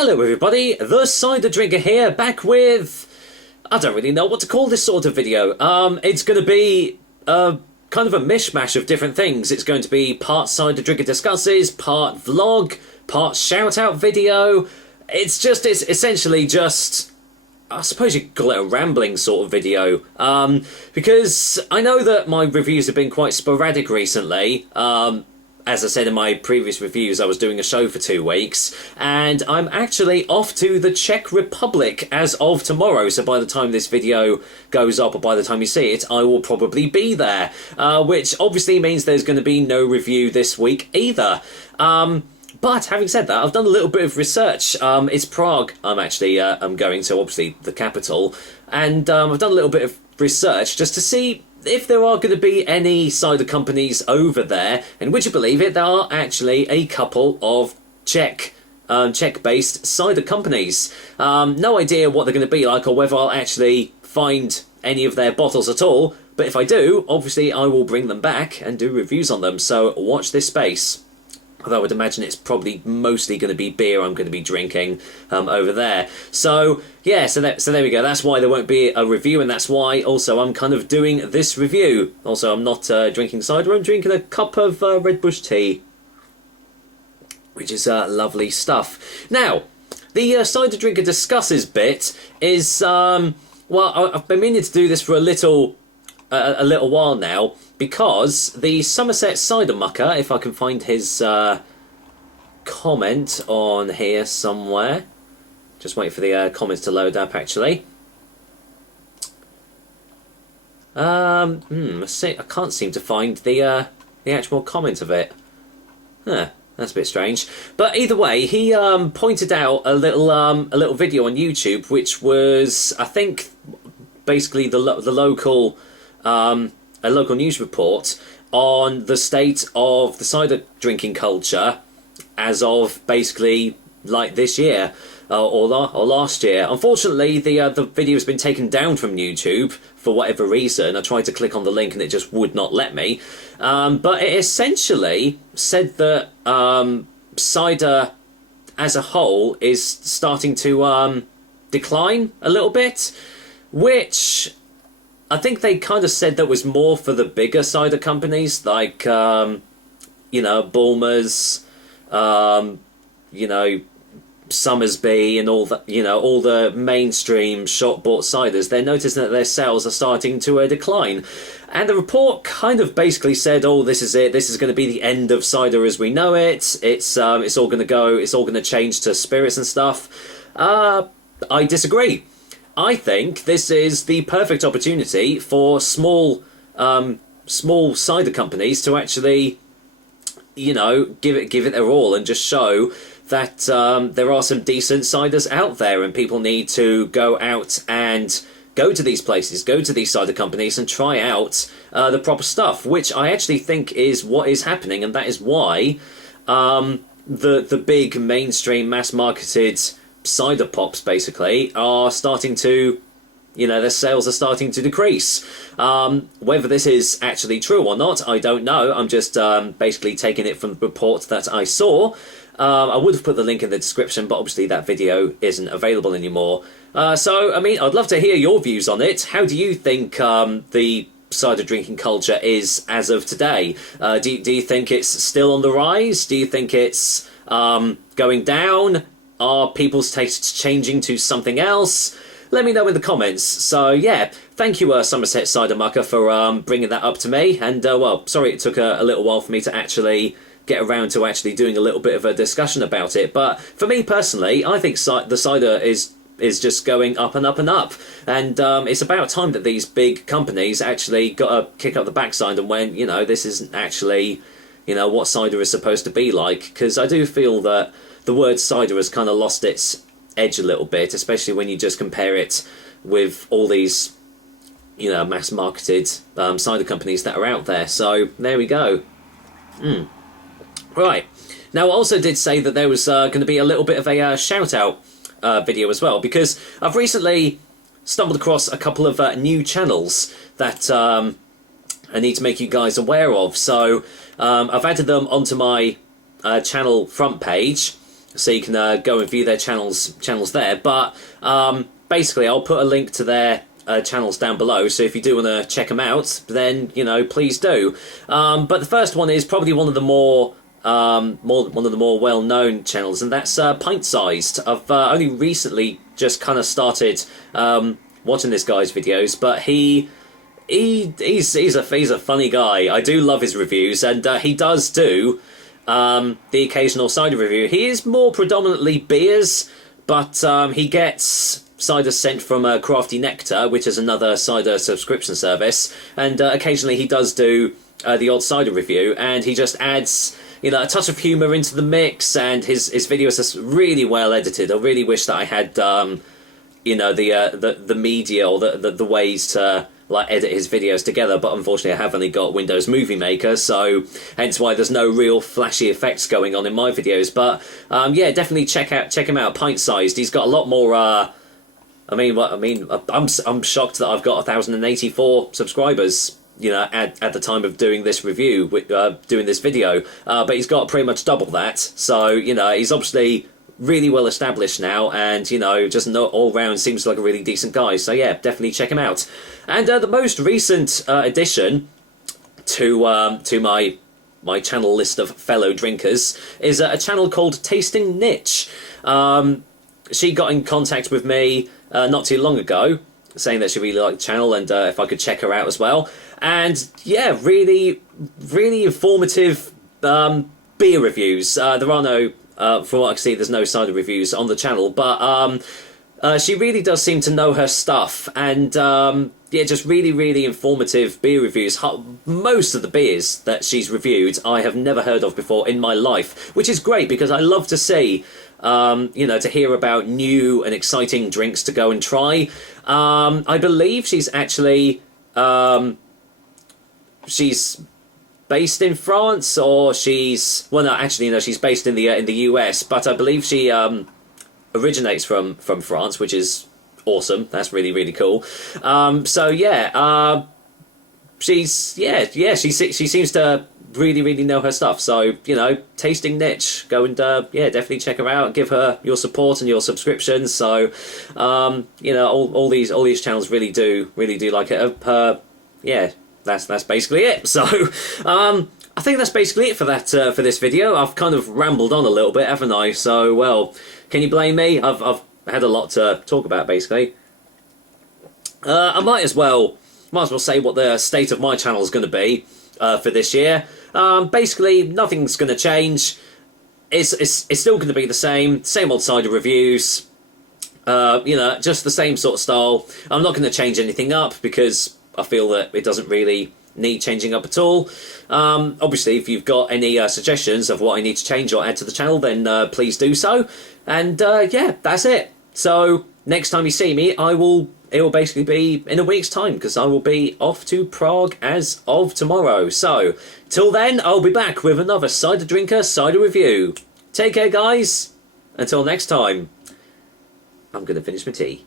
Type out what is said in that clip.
Hello everybody, the Cider Drinker here, back with... I don't really know what to call this sort of video. It's going to be kind of a mishmash of different things. It's going to be part Cider Drinker discusses, part vlog, part shout-out video. It's essentially just... I suppose you could call it a rambling sort of video. Because I know that my reviews have been quite sporadic recently. As I said in my previous reviews, I was doing a show for 2 weeks, and I'm actually off to the Czech Republic as of tomorrow, so by the time this video goes up, or by the time you see it, I will probably be there, which obviously means there's going to be no review this week either. But having said that, I've done a little bit of research. It's Prague I'm going to, obviously the capital, and I've done a little bit of research just to see if there are going to be any cider companies over there, and would you believe it, there are actually a couple of Czech-based cider companies. No idea what they're going to be like or whether I'll actually find any of their bottles at all, but if I do, obviously I will bring them back and do reviews on them, so watch this space. Although I would imagine it's probably mostly going to be beer I'm going to be drinking over there. So, yeah, so there we go. That's why there won't be a review, and that's why also I'm kind of doing this review. Also, I'm not drinking cider, I'm drinking a cup of Red Bush tea, which is lovely stuff. Now, the Cider Drinker Discusses bit is, well, I've been meaning to do this for a little while now, because the Somerset Cider Mucker, if I can find his comment on here somewhere, just wait for the comments to load up actually. I can't seem to find the actual comment of it. Huh, that's a bit strange. But either way, he pointed out a little video on YouTube, which was, I think, basically the local a local news report on the state of the cider drinking culture as of basically like this year or last year. Unfortunately, the video has been taken down from YouTube for whatever reason. I tried to click on the link and it just would not let me. But it essentially said that cider as a whole is starting to decline a little bit, which I think they kind of said that was more for the bigger cider companies, like, you know, Bulmers, you know, Somersby and all that, you know, all the mainstream shop-bought ciders. They're noticing that their sales are starting to decline. And the report kind of basically said, oh, this is it, this is going to be the end of cider as we know it. It's all going to go, it's all going to change to spirits and stuff. I disagree. I think this is the perfect opportunity for small cider companies to actually, you know, give it their all and just show that there are some decent ciders out there, and people need to go out and go to these places, go to these cider companies and try out the proper stuff, which I actually think is what is happening, and that is why the big mainstream mass-marketed cider pops basically are starting to, you know, their sales are starting to decrease. Whether this is actually true or not, I don't know. I'm just basically taking it from the report that I saw. I would have put the link in the description, but obviously that video isn't available anymore. So, I mean, I'd love to hear your views on it. How do you think the cider drinking culture is as of today? Do you think it's still on the rise? Do you think it's going down? Are people's tastes changing to something else? Let me know in the comments. So yeah, thank you Somerset Cider Mucker for bringing that up to me. And well, sorry it took a little while for me to actually get around to actually doing a little bit of a discussion about it. But for me personally, I think the cider is just going up and up and up. And it's about time that these big companies actually got a kick up the backside and went, you know, this isn't actually, you know, what cider is supposed to be like. Because I do feel that the word cider has kind of lost its edge a little bit, especially when you just compare it with all these, you know, mass-marketed cider companies that are out there. So there we go. Right. Now, I also did say that there was going to be a little bit of a shout-out video as well, because I've recently stumbled across a couple of new channels that I need to make you guys aware of. So I've added them onto my channel front page. so you can go and view their channels there. But basically, I'll put a link to their channels down below, so if you do want to check them out, then please do. But the first one is probably one of the more well-known channels, and that's Pint Sized. I've only recently just kind of started watching this guy's videos, but he's a funny guy. I do love his reviews, and he does do the occasional cider review. He is more predominantly beers, but he gets cider sent from Crafty Nectar, which is another cider subscription service, and occasionally he does do the odd cider review, and he just adds a touch of humour into the mix, and his videos are really well edited. I really wish that I had the media or the ways to edit his videos together, but unfortunately I have only got Windows Movie Maker, so hence why there's no real flashy effects going on in my videos. But yeah, definitely check him out. Pint Sized. He's got a lot more. I'm shocked that I've got 1,084 subscribers. At the time of doing this review, doing this video, but he's got pretty much double that. So he's obviously really well established now, and just all round seems like a really decent guy. So yeah, definitely check him out. And the most recent addition to my channel list of fellow drinkers is a channel called Tasting Niche. She got in contact with me not too long ago, saying that she really liked the channel, and if I could check her out as well. And yeah, really, really informative beer reviews. There are no, from what I can see, there's no cider reviews on the channel, but she really does seem to know her stuff, and yeah, just really, really informative beer reviews. Most of the beers that she's reviewed I have never heard of before in my life, which is great because I love to see to hear about new and exciting drinks to go and try. I believe she's actually she's based in France, or she's she's based in the US, but I believe she originates from France, which is awesome. That's really, really cool. So yeah, she seems to really, really know her stuff. So Tasting Niche, go and yeah, definitely check her out and give her your support and your subscriptions. So all these channels really do like it. Yeah, that's basically it. So I think that's basically it for that for this video. I've kind of rambled on a little bit, haven't I? So well, can you blame me? I've had a lot to talk about, basically. I might as well say what the state of my channel is going to be for this year. Basically, nothing's going to change. It's still going to be the same old cider reviews. Just the same sort of style. I'm not going to change anything up because I feel that it doesn't really need changing up at all. Obviously, if you've got any suggestions of what I need to change or add to the channel, then please do so. And yeah, that's it. So next time you see me, it will basically be in a week's time, because I will be off to Prague as of tomorrow. So till then, I'll be back with another Cider Drinker cider review. Take care, guys. Until next time, I'm going to finish my tea.